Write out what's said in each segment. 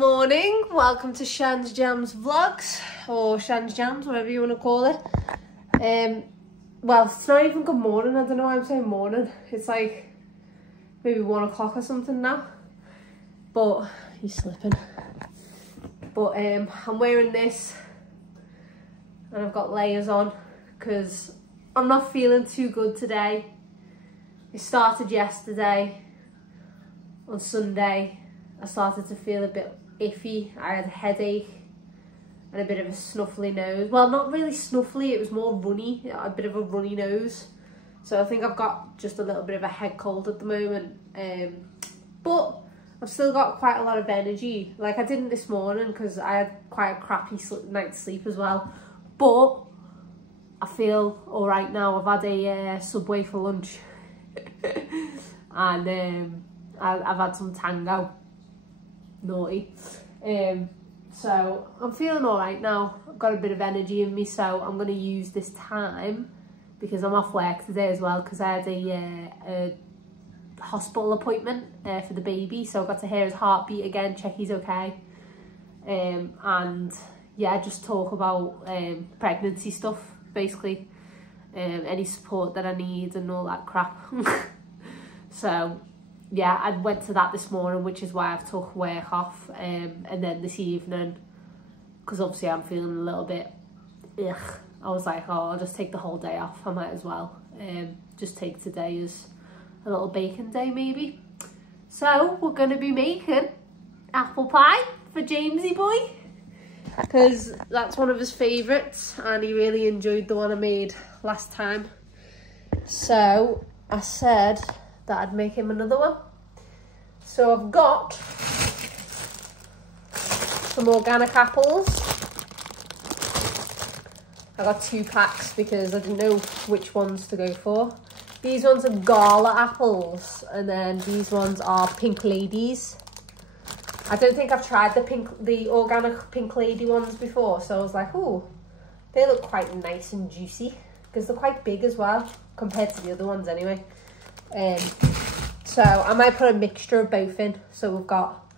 morning, welcome to ShansJams vlogs, or ShansJams, whatever you want to call it. Well, it's not even good morning, I don't know why I'm saying morning. It's like maybe 1 o'clock or something now, but he's slipping. But I'm wearing this and I've got layers on because I'm not feeling too good today. It started yesterday. On Sunday I started to feel a bit iffy. I had a headache and a bit of a snuffly nose. Well, not really snuffly, it was more runny, a bit of a runny nose. So I think I've got just a little bit of a head cold at the moment. But I've still got quite a lot of energy. Like I didn't this morning because I had quite a crappy night's sleep as well. But I feel all right now. I've had a Subway for lunch. And I've had some tango. Naughty. So I'm feeling all right now. I've got a bit of energy in me, so I'm going to use this time, because I'm off work today as well, because I had a hospital appointment for the baby, so I got to hear his heartbeat again, check he's okay, and yeah, just talk about pregnancy stuff basically, any support that I need and all that crap. So yeah, I went to that this morning, which is why I've took work off, and then this evening, because obviously I'm feeling a little bit ugh, I was like, oh, I'll just take the whole day off, I might as well, just take today as a little bacon day maybe. So we're going to be making apple pie for Jamesy boy, because that's one of his favourites and he really enjoyed the one I made last time. So I said that I'd make him another one. So I've got some organic apples. I got 2 packs because I didn't know which ones to go for. These ones are Gala apples, and then these ones are Pink Ladies. I don't think I've tried the organic Pink Lady ones before, so I was like, oh, they look quite nice and juicy, because they're quite big as well compared to the other ones anyway. So I might put a mixture of both in, so we've got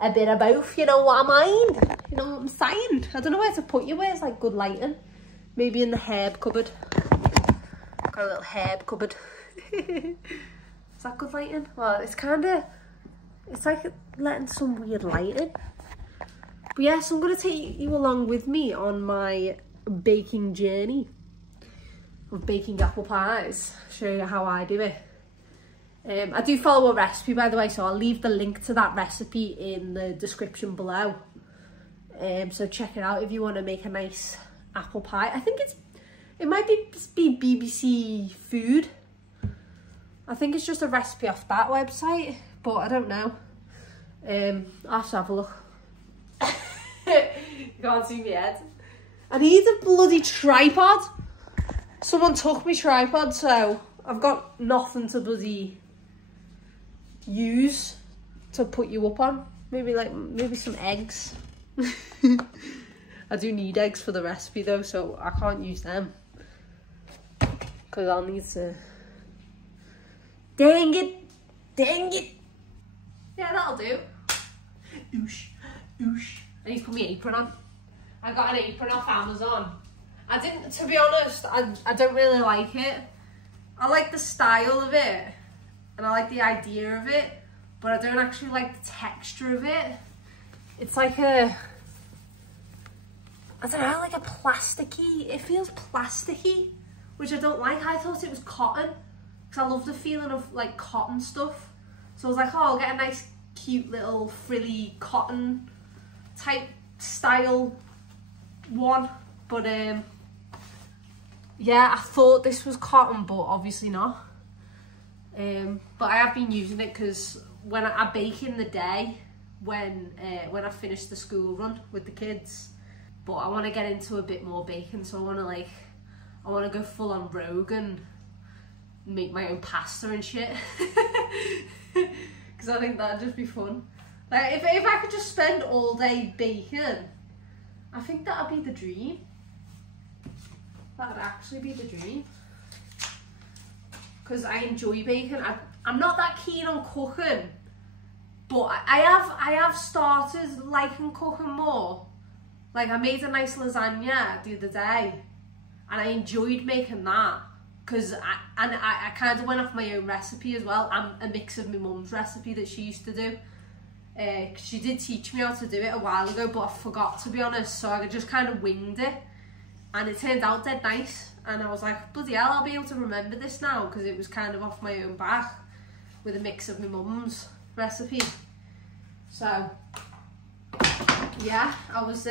a bit of both, you know what I mean? You know what I'm saying? I don't know where to put you, where it's like good lighting. Maybe in the herb cupboard. Got a little herb cupboard. Is that good lighting? Well, it's kind of, it's like letting some weird light in. But yeah, so I'm going to take you along with me on my baking journey of baking apple pies. Show you how I do it. I do follow a recipe, by the way, so I'll leave the link to that recipe in the description below. So check it out if you want to make a nice apple pie. I think it might be BBC Food. I think it's just a recipe off that website, but I don't know. I'll have to have a look. You can't see my head. I need a bloody tripod. Someone took my tripod, so I've got nothing to bloody use to put you up on. Maybe some eggs. I do need eggs for the recipe though, so I can't use them because I'll need to. Dang it, dang it. Yeah, that'll do. Oosh, oosh. I need to put my apron on. I got an apron off Amazon. I didn't, to be honest, I don't really like it. I like the style of it and I like the idea of it, but I don't actually like the texture of it. It's like a, I don't know, like a plasticky, it feels plasticky, which I don't like. I thought it was cotton, because I love the feeling of like cotton stuff. So I was like, oh, I'll get a nice cute little frilly cotton type style one. But yeah, I thought this was cotton, but obviously not. But I have been using it because when I bake in the day, when I finish the school run with the kids, but I want to get into a bit more baking, so I want to go full on rogue and make my own pasta and shit, because I think that'd just be fun. Like if I could just spend all day baking, I think that'd be the dream. That would actually be the dream, because I enjoy baking. I'm not that keen on cooking, But I have started liking cooking more. Like I made a nice lasagna the other day and I enjoyed making that because I kind of went off my own recipe as well, and a mix of my mum's recipe that she used to do. She did teach me how to do it a while ago, but I forgot, to be honest, so I just kind of winged it and it turned out dead nice, and I was like, bloody hell, I'll be able to remember this now because it was kind of off my own back with a mix of my mum's recipe. So yeah, I was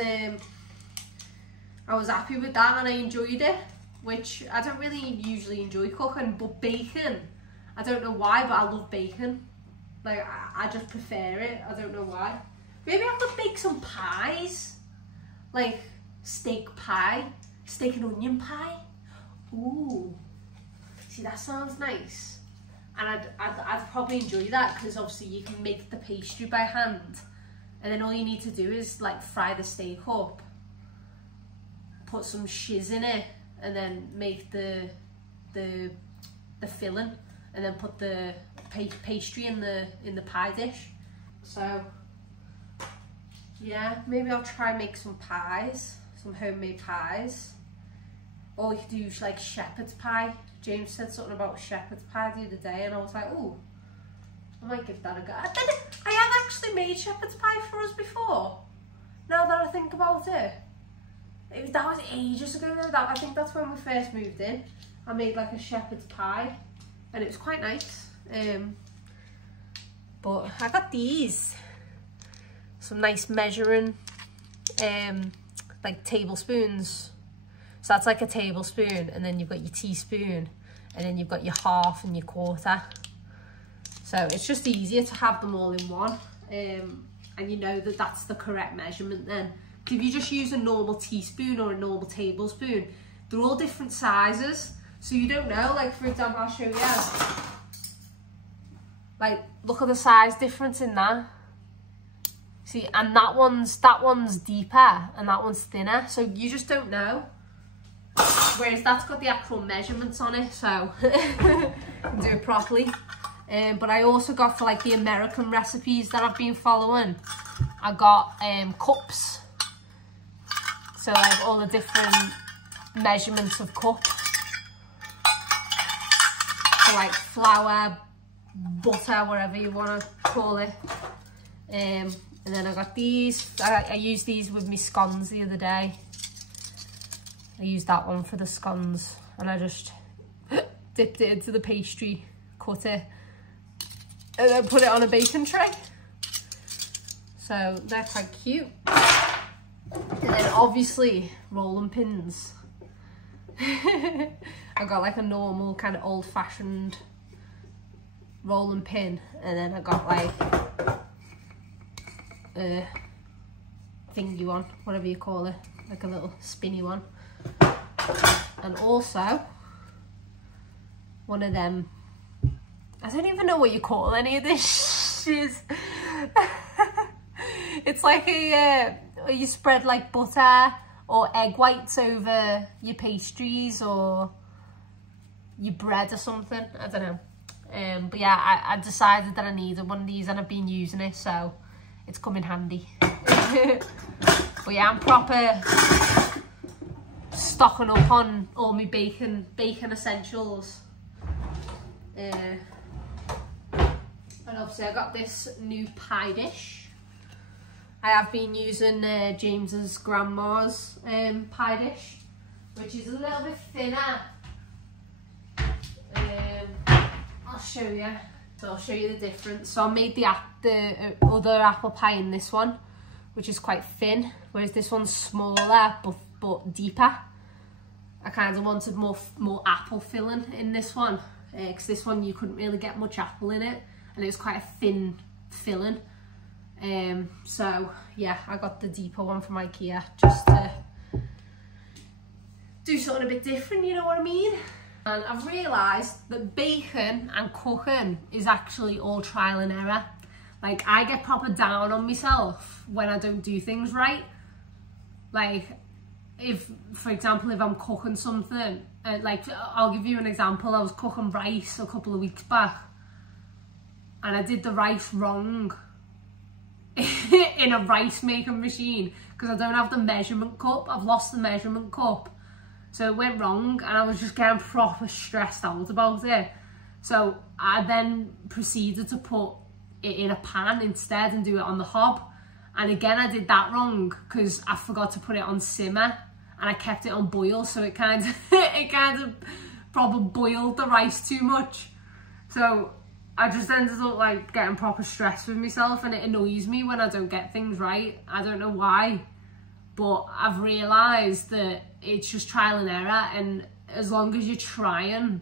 happy with that and I enjoyed it, which I don't really usually enjoy cooking, but bacon, I don't know why, but I love bacon. Like I just prefer it, I don't know why. Maybe I could bake some pies, like steak pie, steak and onion pie. Ooh, see, that sounds nice. And I'd probably enjoy that because obviously you can make the pastry by hand and then all you need to do is like fry the steak up, put some shiz in it, and then make the filling, and then put the pastry in the pie dish. So yeah, maybe I'll try and make some pies, some homemade pies. Or you could do like shepherd's pie. James said something about shepherd's pie the other day and I was like, oh, I might give that a go. I have actually made shepherd's pie for us before, now that I think about it. That was ages ago though. I think that's when we first moved in. I made like a shepherd's pie and it was quite nice. But I got these, some nice measuring like tablespoons. So that's like a tablespoon, and then you've got your teaspoon, and then you've got your half and your quarter. So it's just easier to have them all in one, and you know that that's the correct measurement then. If you just use a normal teaspoon or a normal tablespoon, they're all different sizes, so you don't know. Like for example, I'll show you. Like look at the size difference in that. See, and that one's deeper and that one's thinner, so you just don't know. Whereas that's got the actual measurements on it, so you can do it properly. But I also got, for like the American recipes that I've been following, I got cups. So like all the different measurements of cups. So like flour, butter, whatever you want to call it. And then I got these. I used these with my scones the other day. I used that one for the scones and I just dipped it into the pastry, cut it, and then put it on a baking tray. So they're quite cute. And then obviously rolling pins. I got like a normal kind of old-fashioned rolling pin, and then I got like a thingy one, whatever you call it, like a little spinny one. And also one of them, I don't even know what you call any of this shit. It's like you spread like butter or egg whites over your pastries or your bread or something, I don't know. But yeah, I decided that I needed one of these and I've been using it, so it's come in handy. But yeah, I'm proper stocking up on all my bacon essentials. And obviously I got this new pie dish. I have been using James's grandma's pie dish, which is a little bit thinner. I'll show you. So I'll show you the difference. So I made the other apple pie in this one, which is quite thin, whereas this one's smaller but deeper. I kind of wanted more apple filling in this one, because this one you couldn't really get much apple in it, and it was quite a thin filling. So yeah, I got the deeper one from IKEA just to do something a bit different, you know what I mean? And I've realised that baking and cooking is actually all trial and error. Like, I get proper down on myself when I don't do things right. Like, if, for example, if I'm cooking something, like, I'll give you an example. I was cooking rice a couple of weeks back and I did the rice wrong. in a rice making machine because I don't have the measurement cup. I've lost the measurement cup. So it went wrong and I was just getting proper stressed out about it. So I then proceeded to put it in a pan instead and do it on the hob. And again, I did that wrong because I forgot to put it on simmer and I kept it on boil. So it kind of probably boiled the rice too much. So I just ended up like getting proper stressed with myself, and it annoys me when I don't get things right. I don't know why, but I've realised that it's just trial and error, and as long as you're trying,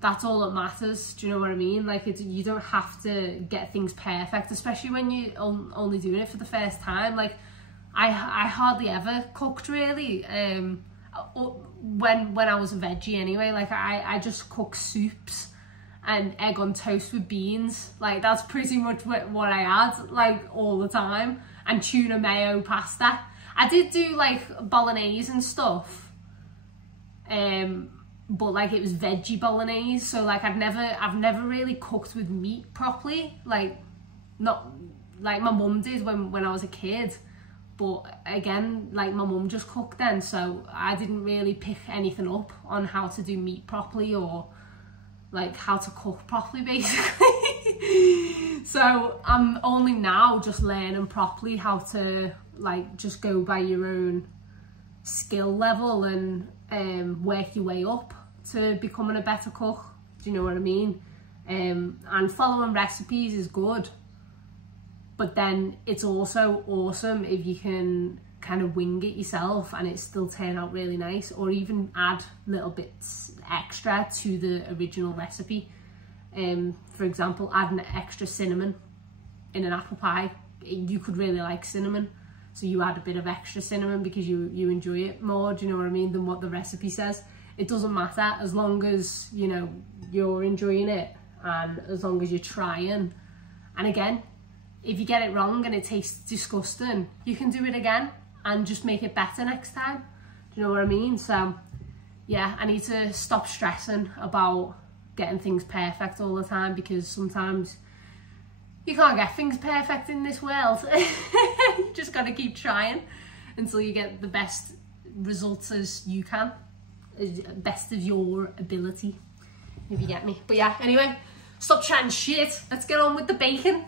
that's all that matters. Do you know what I mean? Like, you don't have to get things perfect, especially when you're only doing it for the first time. Like, I hardly ever cooked really. When I was a veggie anyway, like I just cook soups and egg on toast with beans. Like, that's pretty much what I had, like, all the time. And tuna mayo pasta. I did do like bolognese and stuff, but like it was veggie bolognese, so like I've never really cooked with meat properly, like not like my mum did when I was a kid. But again, like my mum just cooked then, so I didn't really pick anything up on how to do meat properly or like how to cook properly, basically. So I'm only now just learning properly how to like just go by your own skill level and work your way up to becoming a better cook. Do you know what I mean? And following recipes is good, but then it's also awesome if you can kind of wing it yourself and it still turn out really nice, or even add little bits extra to the original recipe. For example, adding extra cinnamon in an apple pie. You could really like cinnamon, so you add a bit of extra cinnamon because you enjoy it more, do you know what I mean, than what the recipe says. It doesn't matter, as long as, you know, you're enjoying it and as long as you're trying. And again, if you get it wrong and it tastes disgusting, you can do it again and just make it better next time. Do you know what I mean? So yeah, I need to stop stressing about getting things perfect all the time, because sometimes you can't get things perfect in this world. You just got to keep trying until you get the best results as you can, as best of your ability, if you get me. But yeah, anyway, stop chatting shit. Let's get on with the bacon.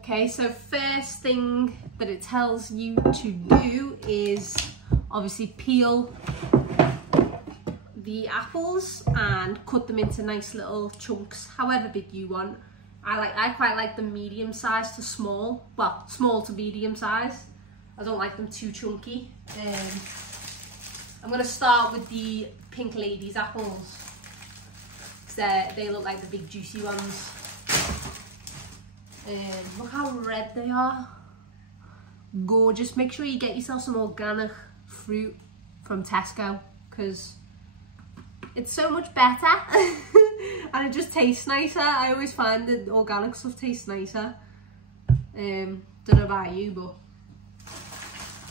Okay, so first thing that it tells you to do is obviously peel the apples and cut them into nice little chunks, however big you want. I quite like the medium size to small, well, small to medium size. I don't like them too chunky. I'm gonna start with the Pink Ladies apples, because they look like the big juicy ones. Look how red they are. Gorgeous. Make sure you get yourself some organic fruit from Tesco, because it's so much better. And it just tastes nicer. I always find that organic stuff tastes nicer. Don't know about you, but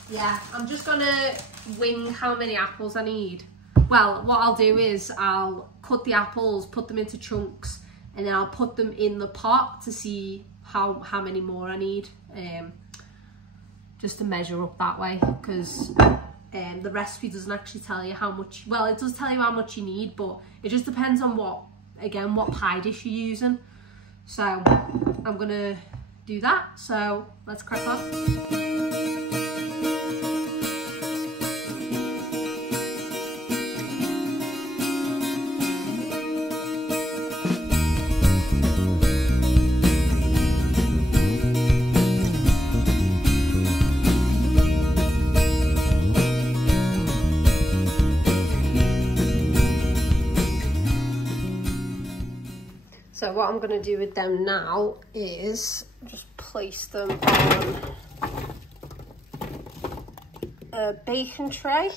yeah, I'm just gonna wing how many apples I need. Well, what I'll do is I'll cut the apples, put them into chunks, and then I'll put them in the pot to see how many more I need, just to measure up that way, because the recipe doesn't actually tell you how much. Well, it does tell you how much you need, but it just depends on what pie dish you're using. So I'm gonna do that, so let's crack on. So what I'm going to do with them now is just place them on a baking tray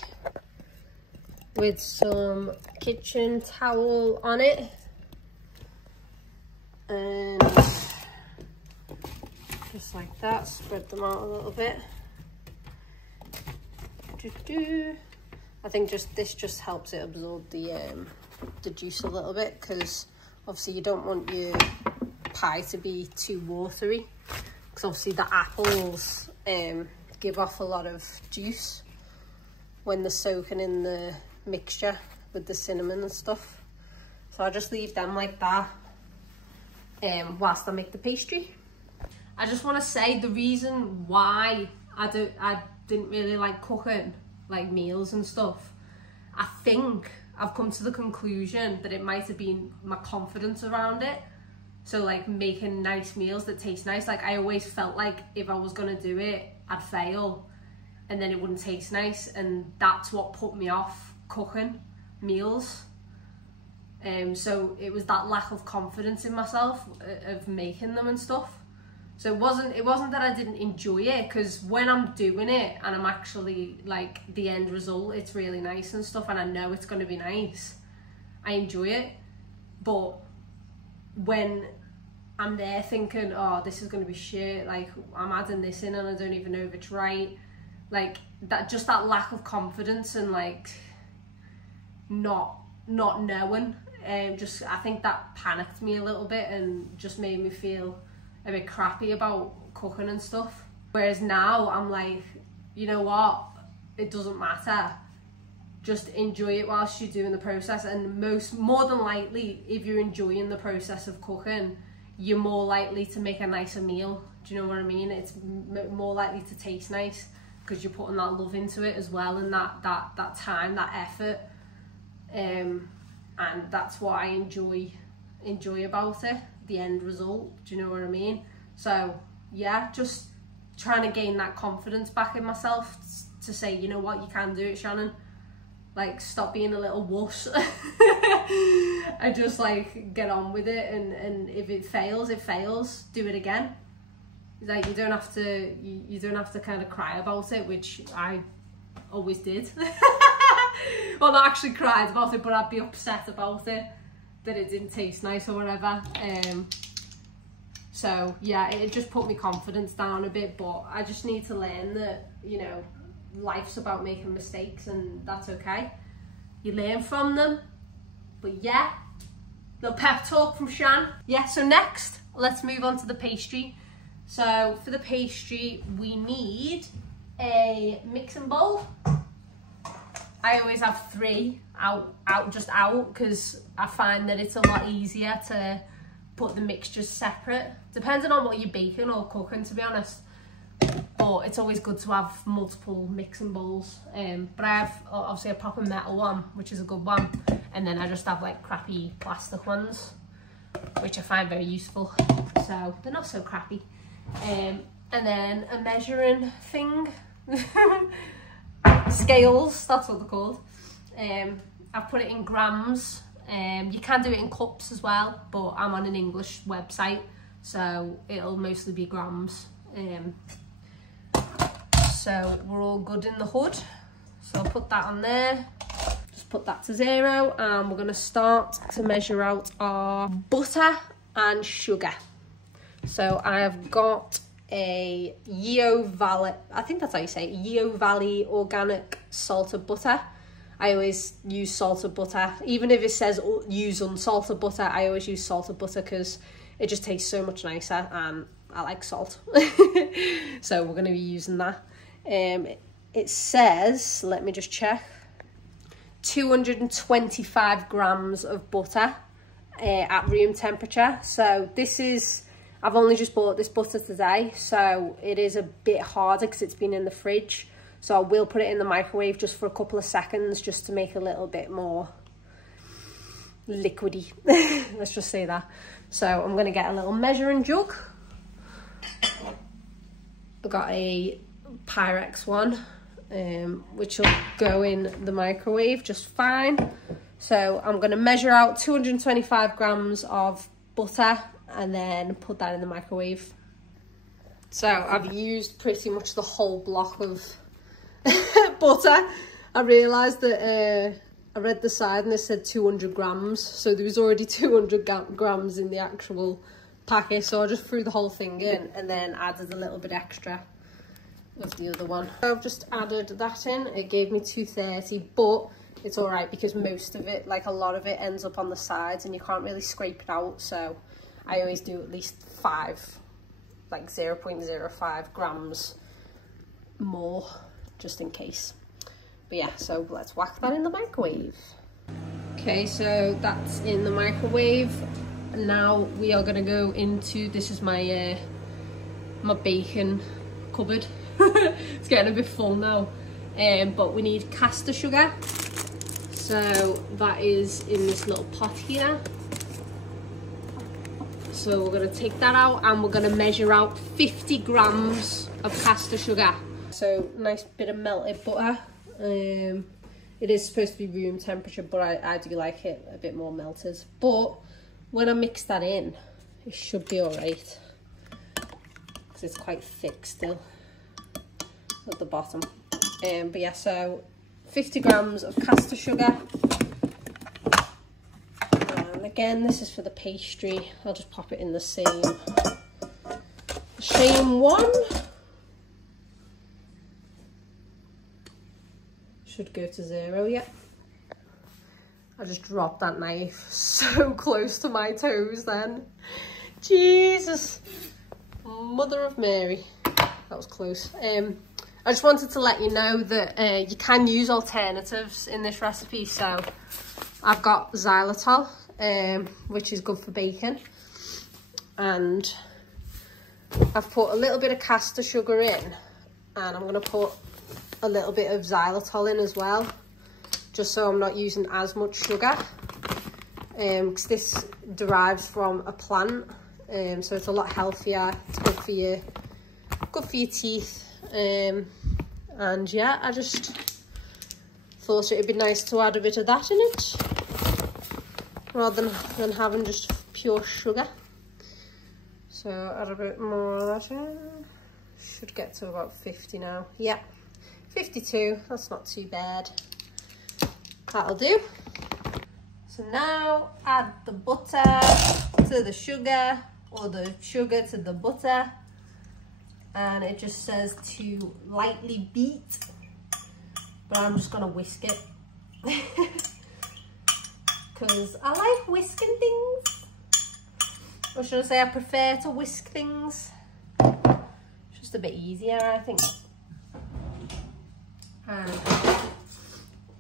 with some kitchen towel on it, and just like that, spread them out a little bit. I think this just helps it absorb the juice a little bit, because obviously you don't want your pie to be too watery. because obviously the apples give off a lot of juice when they're soaking in the mixture with the cinnamon and stuff. So I just leave them like that whilst I make the pastry. I just want to say the reason why I didn't really like cooking like meals and stuff. I think I've come to the conclusion that it might have been my confidence around it. So like making nice meals that taste nice. Like I always felt like if I was gonna do it, I'd fail and then it wouldn't taste nice, and that's what put me off cooking meals. So it was that lack of confidence in myself of making them and stuff. So it wasn't that I didn't enjoy it, because when I'm doing it and I'm actually like the end result, it's really nice and stuff, and I know it's going to be nice, I enjoy it. But when I'm there thinking, oh, this is going to be shit, like I'm adding this in and I don't even know if it's right, like that, just that lack of confidence and like not knowing, just I think that panicked me a little bit and just made me feel a bit crappy about cooking and stuff. Whereas now I'm like, you know what, it doesn't matter, just enjoy it whilst you're doing the process. And more than likely, if you're enjoying the process of cooking, you're more likely to make a nicer meal. Do you know what I mean? It's more likely to taste nice because you're putting that love into it as well, and that time, that effort, and that's what I enjoy about it, the end result. Do you know what I mean? So yeah, just trying to gain that confidence back in myself to say, you know what, you can do it, Shannon. Like, stop being a little wuss and just like get on with it, and if it fails, it fails, do it again. Like, you don't have to kind of cry about it, which I always did. Well, not actually cried about it, but I'd be upset about it, that it didn't taste nice or whatever. So yeah, it just put my confidence down a bit, but I just need to learn that, you know, life's about making mistakes, and that's okay. You learn from them. But yeah, little pep talk from Shan. Yeah, so next, let's move on to the pastry. So for the pastry, we need a mixing bowl. I always have 3 out because I find that it's a lot easier to put the mixtures separate, depending on what you're baking or cooking, to be honest. But it's always good to have multiple mixing bowls. But I have obviously a proper metal one, which is a good one, and then I just have like crappy plastic ones, which I find very useful. So they're not so crappy. And then a measuring thing. Scales, that's what they're called. I've put it in grams. You can do it in cups as well, but I'm on an English website, so it'll mostly be grams. So we're all good in the hood. So I'll put that on there. Just put that to 0, and we're going to start to measure out our butter and sugar. So I have got a Yeo Valley, I think that's how you say it, Yeo Valley organic salted butter. I always use salted butter, even if it says use unsalted butter. I always use salted butter because it just tastes so much nicer, and I like salt. So we're going to be using that. It says, let me just check, 225 grams of butter at room temperature. So this is, I've only just bought this butter today, so it is a bit harder because it's been in the fridge. So I will put it in the microwave just for a couple of seconds, just to make it a little bit more liquidy. Let's just say that. So I'm going to get a little measuring jug. I've got a Pyrex one, which will go in the microwave just fine. So I'm going to measure out 225 grams of butter and then put that in the microwave. So I've used pretty much the whole block of butter. I realised that I read the side and it said 200 grams, so there was already 200 grams in the actual packet, so I just threw the whole thing in and then added a little bit extra of the other one. So I've just added that in. It gave me 230, but it's alright because most of it, like a lot of it, ends up on the sides and you can't really scrape it out, so I always do at least 5 like 0.05 grams more, just in case. But yeah, so let's whack that in the microwave. Okay, so that's in the microwave. Now we are gonna go into, this is my my bacon cupboard. It's getting a bit full now, but we need caster sugar. So that is in this little pot here. So we're gonna take that out and we're gonna measure out 50 grams of caster sugar. So nice bit of melted butter. It is supposed to be room temperature, but I do like it a bit more melted. But when I mix that in, it should be all right, because it's quite thick still at the bottom. But yeah, so 50 grams of caster sugar. And again, this is for the pastry. I'll just pop it in the same one. Should go to 0, yeah. I just dropped that knife so close to my toes then. Jesus, Mother of Mary. That was close. I just wanted to let you know that you can use alternatives in this recipe. So I've got xylitol, which is good for bacon. And I've put a little bit of caster sugar in, and I'm gonna put a little bit of xylitol in as well, just so I'm not using as much sugar, because this derives from a plant, so it's a lot healthier. It's good for your teeth, and yeah, I just thought it'd be nice to add a bit of that in it, rather than having just pure sugar. So add a bit more of that in. Should get to about 50 now. Yeah, 52, that's not too bad. That'll do. So now add the butter to the sugar, or the sugar to the butter. And it just says to lightly beat, but I'm just gonna whisk it. Because I like whisking things. Or should I say I prefer to whisk things. It's just a bit easier, I think. And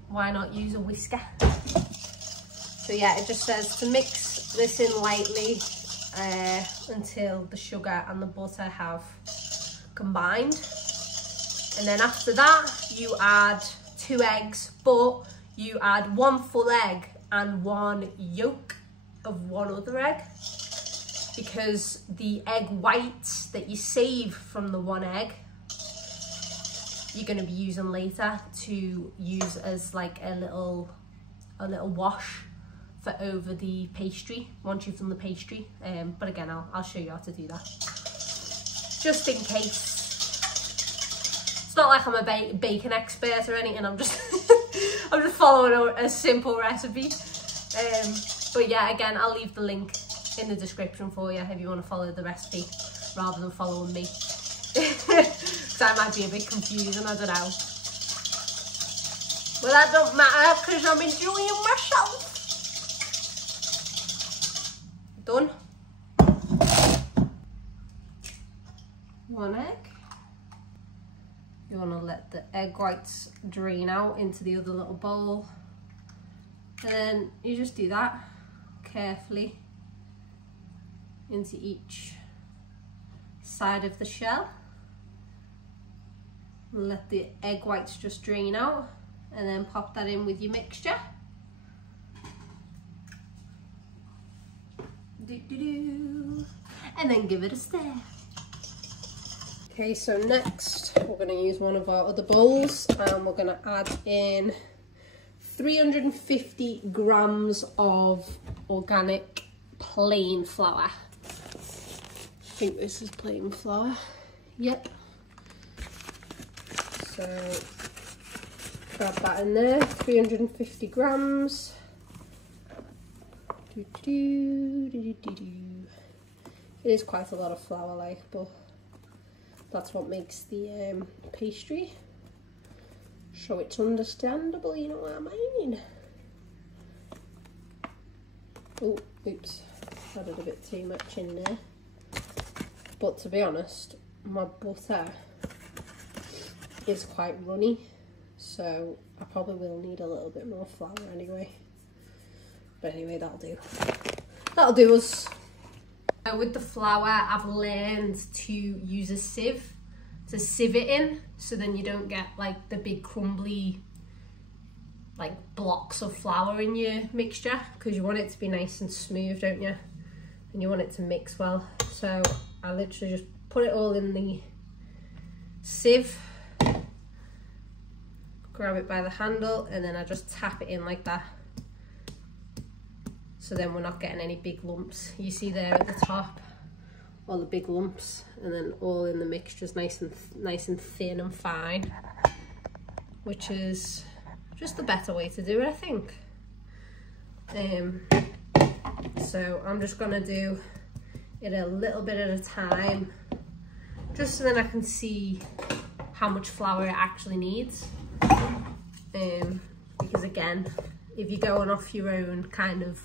why not use a whisker? So yeah, it just says to mix this in lightly until the sugar and the butter have combined. And then after that, you add 2 eggs, but you add 1 full egg and 1 yolk of 1 other egg, because the egg whites that you save from the 1 egg, you're going to be using later to use as like a little wash for over the pastry once you've done the pastry. But again, I'll show you how to do that, just in case. It's not like I'm a bacon expert or anything. I'm just I'm just following a simple recipe. But yeah, again, I'll leave the link in the description for you if you want to follow the recipe rather than following me. Because that might be a bit confusing, I don't know. Well, that don't matter because I'm enjoying myself. Done. 1 egg. You want to let the egg whites drain out into the other little bowl. And then you just do that carefully into each side of the shell. Let the egg whites just drain out, and then pop that in with your mixture. And then give it a stir. Okay, so next we're going to use one of our other bowls, and we're going to add in 350 grams of organic plain flour. I think this is plain flour. Yep. So grab that in there, 350 grams. It is quite a lot of flour, like, but that's what makes the pastry, so it's understandable, you know what I mean. Oh, oops, added a bit too much in there. But to be honest, my butter is quite runny, so I probably will need a little bit more flour anyway. But anyway, that'll do. That'll do us. With the flour, I've learned to use a sieve to sieve it in, so then you don't get like the big crumbly like blocks of flour in your mixture, because you want it to be nice and smooth, don't you? And you want it to mix well. So I literally just put it all in the sieve, grab it by the handle, and then I just tap it in like that. So then we're not getting any big lumps. You see there at the top, all the big lumps, and then all in the mixture is nice and thin and fine, which is just the better way to do it, I think. So I'm just gonna do it a little bit at a time, just so then I can see how much flour it actually needs. Because again, if you're going off your own kind of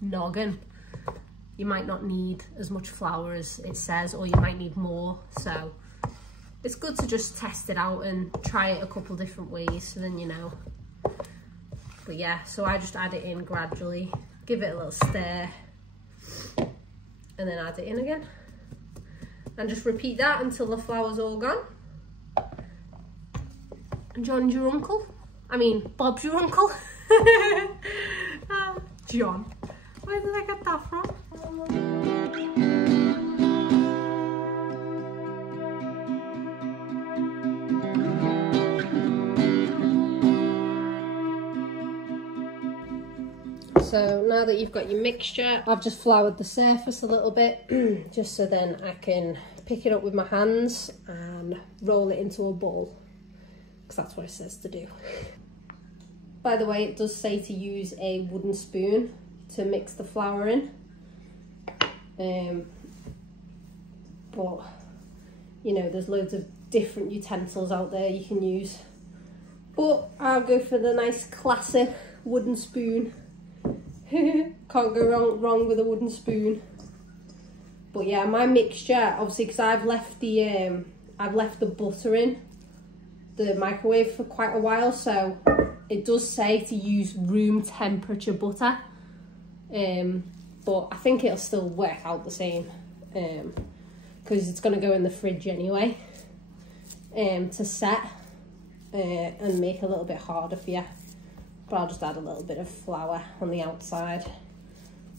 noggin, you might not need as much flour as it says, or you might need more. So it's good to just test it out and try it a couple different ways, so then you know. But yeah, so I just add it in gradually, give it a little stir, and then add it in again, and just repeat that until the flour's all gone. And John's your uncle. I mean, Bob's your uncle. John. Where did I get that from? So now that you've got your mixture, I've just floured the surface a little bit, just so then I can pick it up with my hands and roll it into a ball, because that's what it says to do. By the way, it does say to use a wooden spoon to mix the flour in, but you know, there's loads of different utensils out there you can use, but I'll go for the nice classic wooden spoon. Can't go wrong with a wooden spoon. But yeah, my mixture, obviously, because I've left the butter in the microwave for quite a while, so it does say to use room temperature butter, but I think it'll still work out the same, because it's going to go in the fridge anyway, to set and make a little bit harder for you. But I'll just add a little bit of flour on the outside.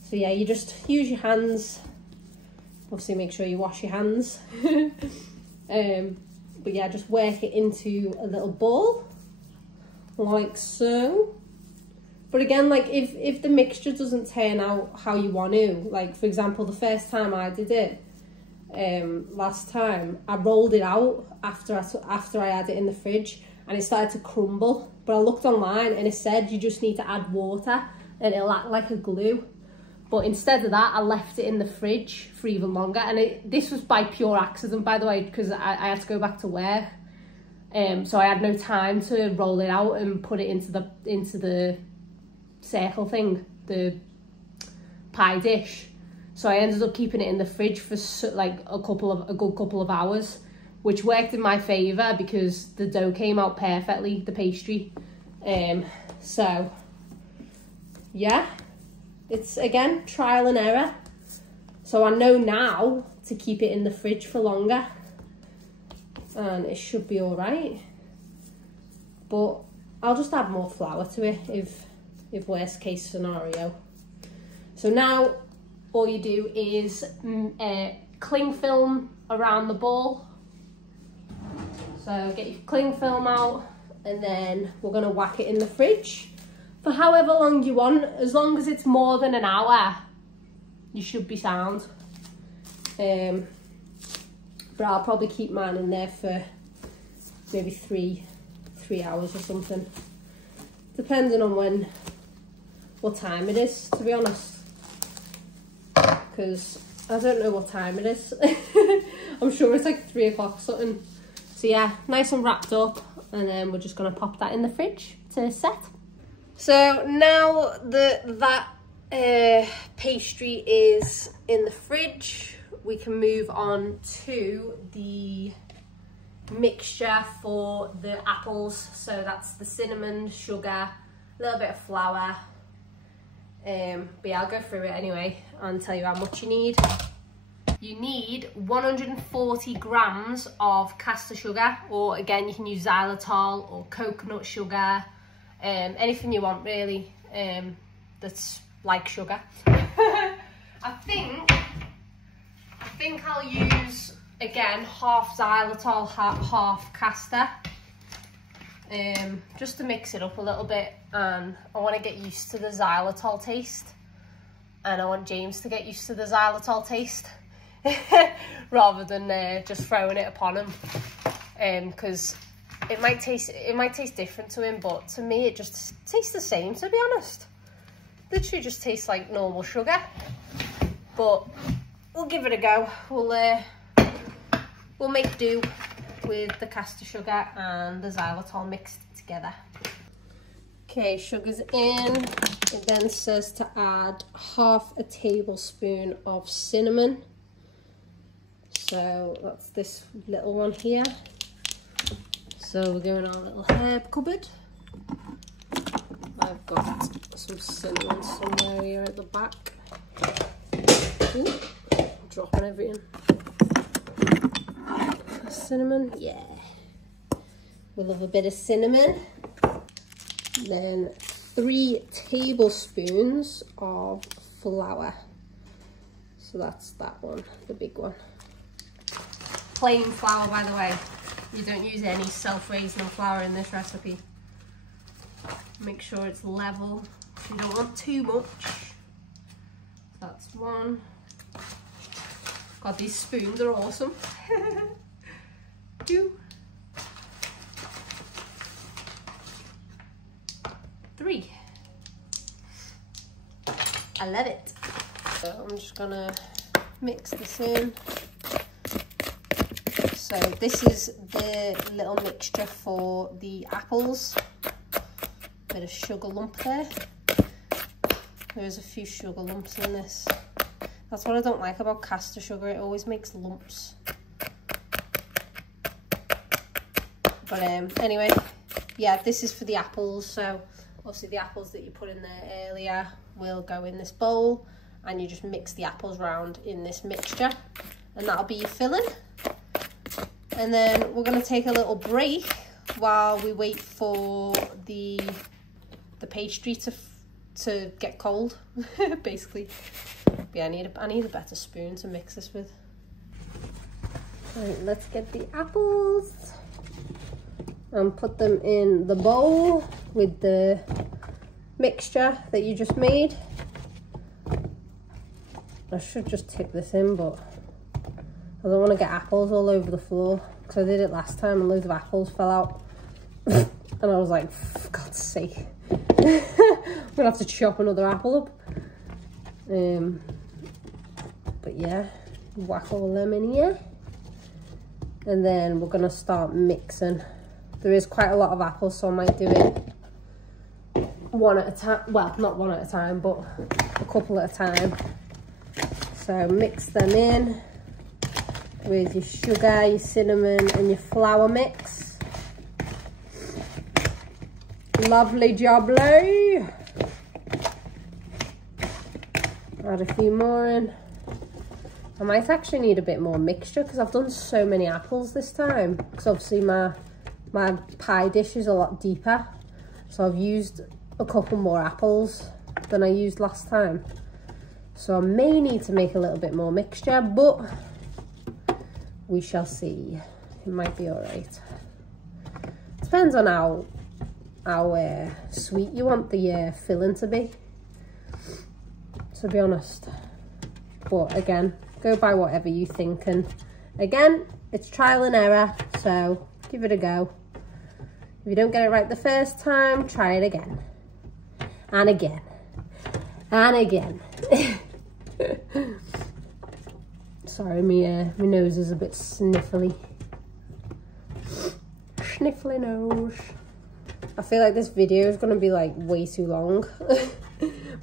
So yeah, you just use your hands. Obviously make sure you wash your hands. But yeah, just work it into a little ball, like so. But again, like if the mixture doesn't turn out how you want to, like for example, the first time I did it, last time, I rolled it out after I had it in the fridge, and it started to crumble. But I looked online and it said you just need to add water and it'll act like a glue. But instead of that, I left it in the fridge for even longer. And this was by pure accident, by the way, because I had to go back to work. So I had no time to roll it out and put it into the circle thing, the pie dish. So I ended up keeping it in the fridge for like a good couple of hours, which worked in my favour because the dough came out perfectly, the pastry. So yeah, it's again trial and error. So I know now to keep it in the fridge for longer, and it should be all right. But I'll just add more flour to it if worst case scenario. So now all you do is cling film around the ball. So get your cling film out, and then we're going to whack it in the fridge for however long you want. As long as it's more than an hour, you should be sound. But I'll probably keep mine in there for maybe three hours or something, depending on what time it is, to be honest, because I don't know what time it is. I'm sure it's like 3 o'clock something. So yeah, nice and wrapped up, and then we're just going to pop that in the fridge to set. So now that pastry is in the fridge, we can move on to the mixture for the apples. So that's the cinnamon, sugar, a little bit of flour. But yeah, I'll go through it anyway and tell you how much you need. You need 140 grams of caster sugar, or again, you can use xylitol or coconut sugar, anything you want really, that's like sugar. I think I'll use, again, half xylitol, half caster, just to mix it up a little bit. And I want to get used to the xylitol taste, and I want James to get used to the xylitol taste rather than just throwing it upon him, because it might taste different to him, but to me it just tastes the same, to be honest. Literally just tastes like normal sugar, but we'll give it a go. We'll make do with the caster sugar and the xylitol mixed together. Okay, sugar's in. It then says to add half a tablespoon of cinnamon. So that's this little one here. So we're going our little herb cupboard. I've got some cinnamon somewhere here at the back. Ooh, dropping everything. Cinnamon, yeah. We love a bit of cinnamon. Then 3 tablespoons of flour. So that's that one, the big one. Plain flour, by the way. You don't use any self-raising flour in this recipe. Make sure it's level. You don't want too much. That's 1. God, these spoons are awesome. 2. 3. I love it. So I'm just gonna mix this in. So this is the little mixture for the apples. Bit of sugar lump there. There's a few sugar lumps in this. That's what I don't like about caster sugar, it always makes lumps. But anyway, yeah, this is for the apples. So obviously the apples that you put in there earlier will go in this bowl, and you just mix the apples round in this mixture, and that'll be your filling. And then we're going to take a little break while we wait for the pastry to get cold, basically. But yeah, I need a better spoon to mix this with. Right, let's get the apples and put them in the bowl with the mixture that you just made. I should just tip this in, but I don't want to get apples all over the floor, because I did it last time and loads of apples fell out. And I was like, for God's sake, I'm gonna have to chop another apple up. But yeah, whack all them in here. And then we're gonna start mixing. There is quite a lot of apples, so I might do it one at a time. Well, not one at a time, but a couple at a time. So mix them in with your sugar, your cinnamon and your flour mix. Lovely jubbly. Add a few more in. I might actually need a bit more mixture because I've done so many apples this time, because obviously my pie dish is a lot deeper, so I've used a couple more apples than I used last time. So I may need to make a little bit more mixture, but we shall see. It might be all right. Depends on how sweet you want the filling to be honest. But again, go by whatever you think, and again, it's trial and error, so give it a go. If you don't get it right the first time, try it again and again and again. Sorry, my nose is a bit sniffly. Sniffly nose. I feel like this video is going to be like way too long.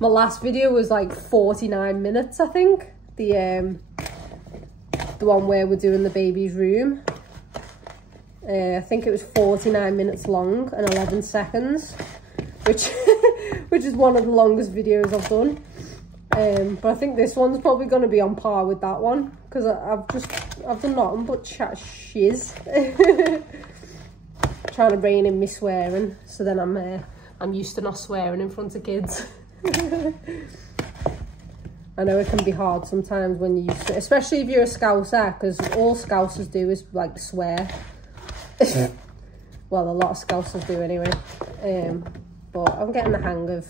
My last video was like 49 minutes, I think. The the one where we're doing the baby's room. I think it was 49 minutes long and 11 seconds, which which is one of the longest videos I've done. But I think this one's probably going to be on par with that one, because I've done nothing but chat shiz. Trying to rein in me swearing, so then I'm used to not swearing in front of kids. I know it can be hard sometimes when you're used to it, especially if you're a Scouser, because all Scousers do is like swear. Well, a lot of Scousers do anyway. But I'm getting the hang of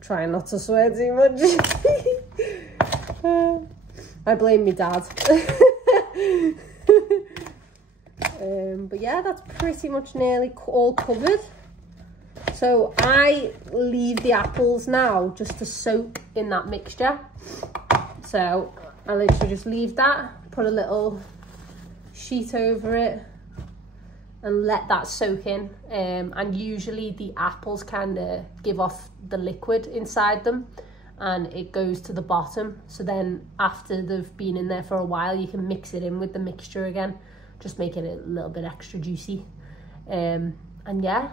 trying not to swear too much. I blame me dad. But yeah, that's pretty much nearly all covered. So I leave the apples now just to soak in that mixture. So I literally just leave that, put a little sheet over it and let that soak in. And usually the apples kind of give off the liquid inside them and it goes to the bottom. So then after they've been in there for a while, you can mix it in with the mixture again, just making it a little bit extra juicy. And yeah,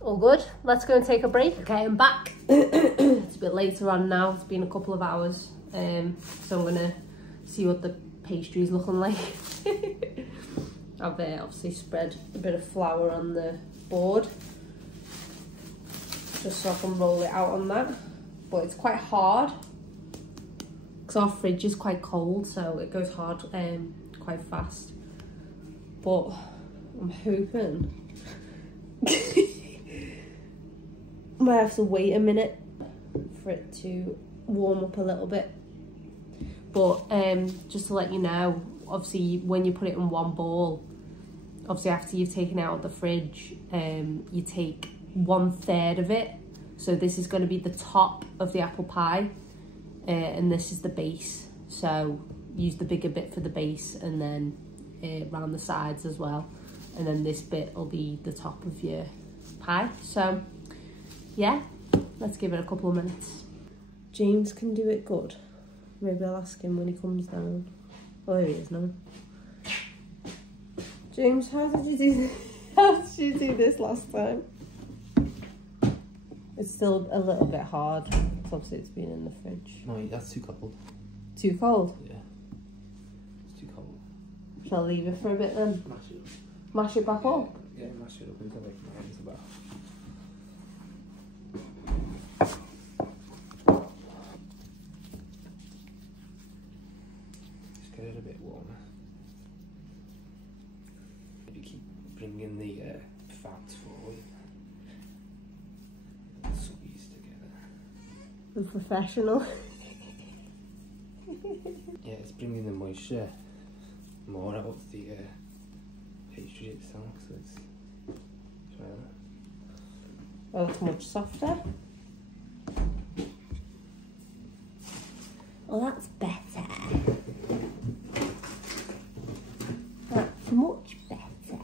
all good. Let's go and take a break. Okay, I'm back. It's a bit later on now. It's been a couple of hours. So I'm gonna see what the pastry's looking like. I've obviously spread a bit of flour on the board just so I can roll it out on that. But it's quite hard because our fridge is quite cold, so it goes hard quite fast. But I'm hoping I might have to wait a minute for it to warm up a little bit. But just to let you know, obviously when you put it in one bowl, obviously after you've taken it out of the fridge, you take 1/3 of it. So this is going to be the top of the apple pie, and this is the base. So use the bigger bit for the base, and then around the sides as well. And then this bit will be the top of your pie. So yeah, let's give it a couple of minutes. James can do it good. Maybe I'll ask him when he comes down. Oh, here he is now. James, how did you do this? How did you do this last time? It's still a little bit hard, because obviously it's been in the fridge. No, that's too cold. Too cold? Yeah. It's too cold. Shall I leave it for a bit then? Mash it up. Mash it back up? Yeah, mash it up until like my hands are back. Just get it a bit warmer. Maybe keep bringing the fats forward. Squeeze together. I'm professional. Yeah, it's bringing the moisture more out of the pastry itself, so it's Oh, it's much softer. Oh, that's better. That's much better.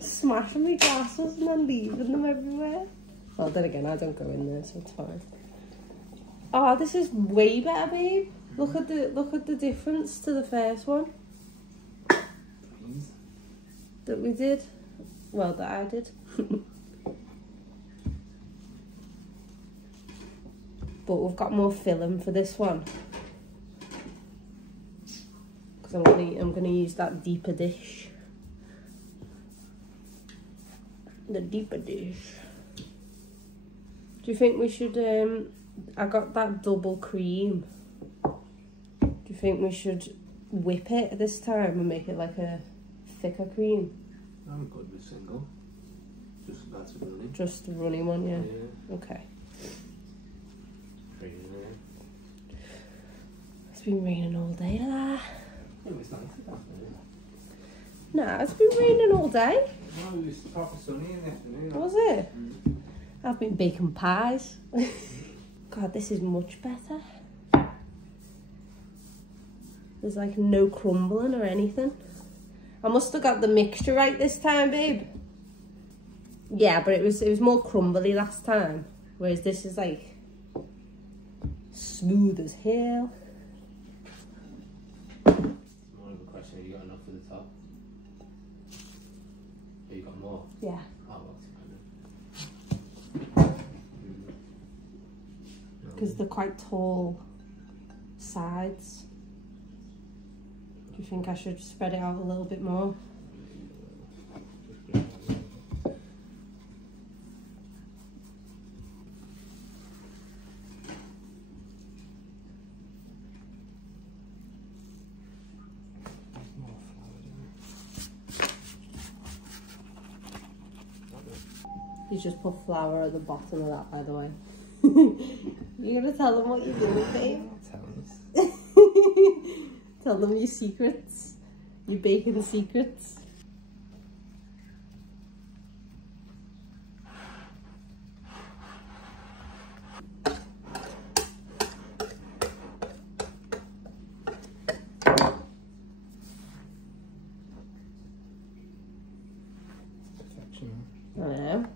Smashing my glasses and then leaving them everywhere. Well, then again, I don't go in there, so it's fine. Oh, this is way better, babe. Look at the difference to the first one that we did. Well, that I did. But we've got more filling for this one, because I'm gonna use that deeper dish. The deeper dish. Do you think we should? I got that double cream. Do you think we should whip it this time and make it like a thicker cream? I'm good with single. Just that's a runny. Just the runny one, yeah. Yeah. Okay. Raining there. It's been raining all day, lah. No, it's not like that, is it? Nah, it's been raining all day. No, it was proper sunny in the afternoon. Was it? I've been baking pies. God, this is much better. There's like no crumbling or anything. I must have got the mixture right this time, babe. Yeah, but it was more crumbly last time. Whereas this is like smooth as hell. More of a question, have you got enough for the top? Have you got more? Yeah. Oh, well, it's Because they're quite tall sides. Do you think I should spread it out a little bit more? You just put flour at the bottom of that, by the way. You're gonna tell them what you're doing, babe? Tell us. Tell them your secrets. Your baking secrets. Perfection. I know.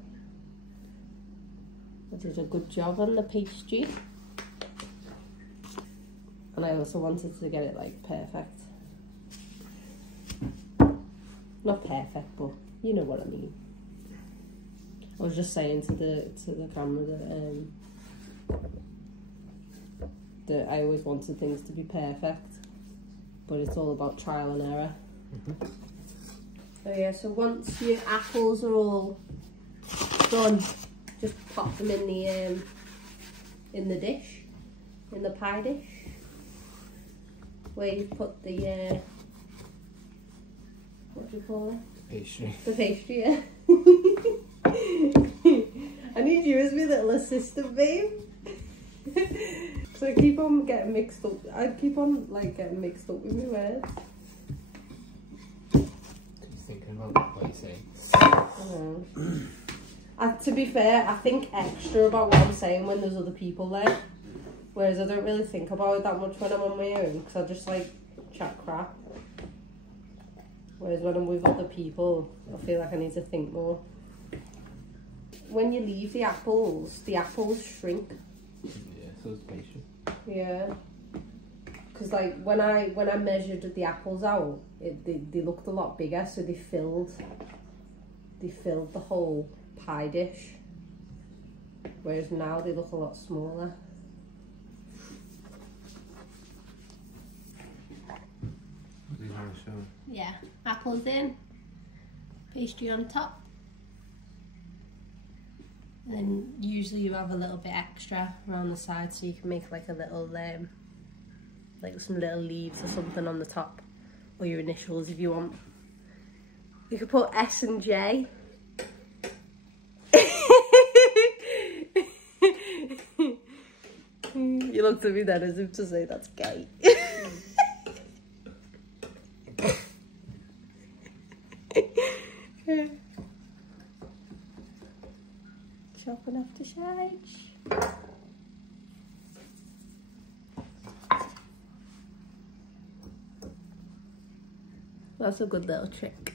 I did a good job on the pastry. And I also wanted to get it like perfect. Not perfect, but you know what I mean. I was just saying to the camera that I always wanted things to be perfect, but it's all about trial and error. So yeah, so once your apples are all done, just pop them in the dish, in the pie dish, where you put the what do you call it? Pastry. The pastry, yeah. I need you as my little assistant, babe. So I keep on getting mixed up. I keep on like getting mixed up with my words. Just thinking about what you say. To be fair, I think extra about what I'm saying when there's other people there. Whereas I don't really think about it that much when I'm on my own, because I just like chat crap. Whereas when I'm with other people, I feel like I need to think more. When you leave the apples shrink. Yeah, so it's pastry. Yeah. Because like when I measured the apples out, they looked a lot bigger, so they filled the whole pie dish. Whereas now they look a lot smaller. Yeah, apples in, pastry on top. And then usually you have a little bit extra around the side, so you can make like a little, like some little leaves or something on the top, or your initials if you want. You could put S and J. You looked at me then as if to say that's gay. Chopping off the sides. That's a good little trick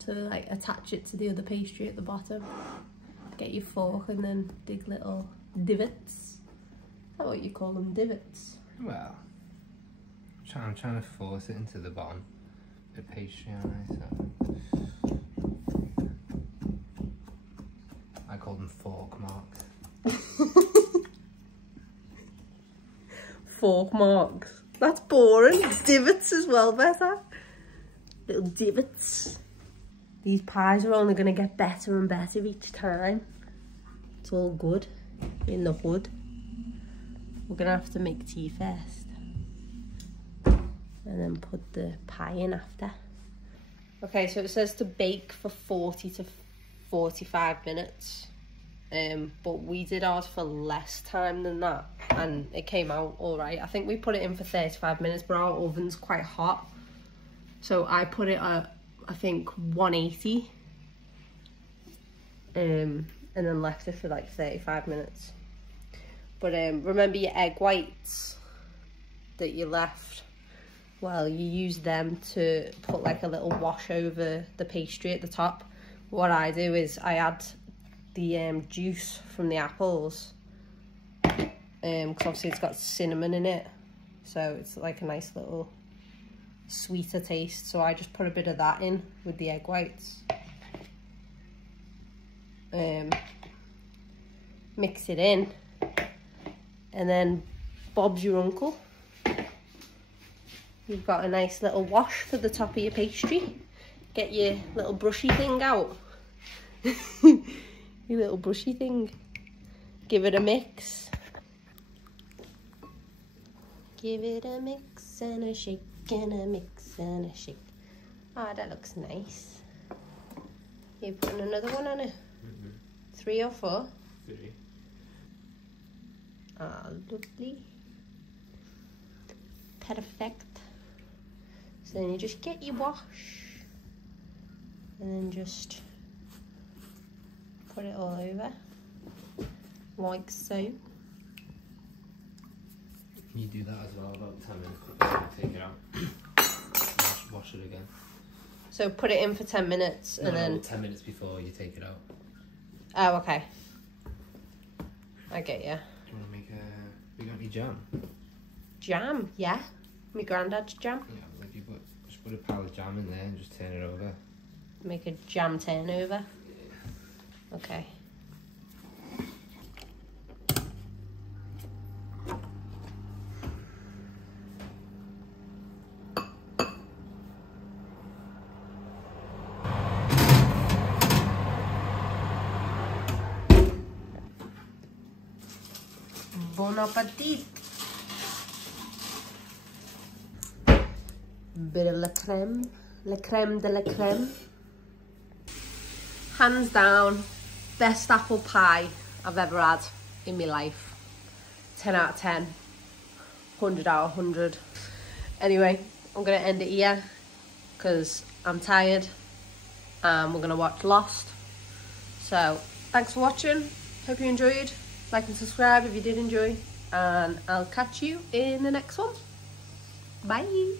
to like attach it to the other pastry at the bottom. Get your fork and then dig little divots. Is that what you call them, divots? Well, I'm trying to force it into the bottom. The pastry on it, so I call them fork marks. Fork marks. That's boring. Divots as well, better. Little divots. These pies are only going to get better and better each time. It's all good in the hood. We're going to have to make tea first. And then put the pie in after. Okay, so it says to bake for 40 to 45 minutes. But we did ours for less time than that. And it came out all right. I think we put it in for 35 minutes, but our oven's quite hot. So I put it at, I think, 180. And then left it for like 35 minutes. But remember your egg whites that you left? Well, you use them to put like a little wash over the pastry at the top. What I do is I add the juice from the apples, because obviously it's got cinnamon in it, so it's like a nice little sweeter taste. So I just put a bit of that in with the egg whites. Mix it in, and then Bob's your uncle. You've got a nice little wash for the top of your pastry. Get your little brushy thing out. Your little brushy thing. Give it a mix. Give it a mix and a shake and a mix and a shake. Oh, that looks nice. You're putting another one on it? 3 or 4? 3. Ah, lovely. Perfect. So then you just get your wash and then just put it all over like so. Can you do that as well about 10 minutes before you take it out? Wash it again. So put it in for 10 minutes and then... 10 minutes before you take it out. Oh, okay. I get you. Do you want to make a... We got any jam? Jam, yeah. My granddad's jam. Yeah, like you just put a pile of jam in there and just turn it over. Make a jam turnover. Yeah. Okay. Bon appetit. Bit of la creme de la creme. Hands down, best apple pie I've ever had in my life. 10 out of 10, 100 out of 100. Anyway, I'm gonna end it here because I'm tired and we're gonna watch Lost. So thanks for watching, hope you enjoyed. Like and subscribe if you did enjoy, and I'll catch you in the next one. Bye.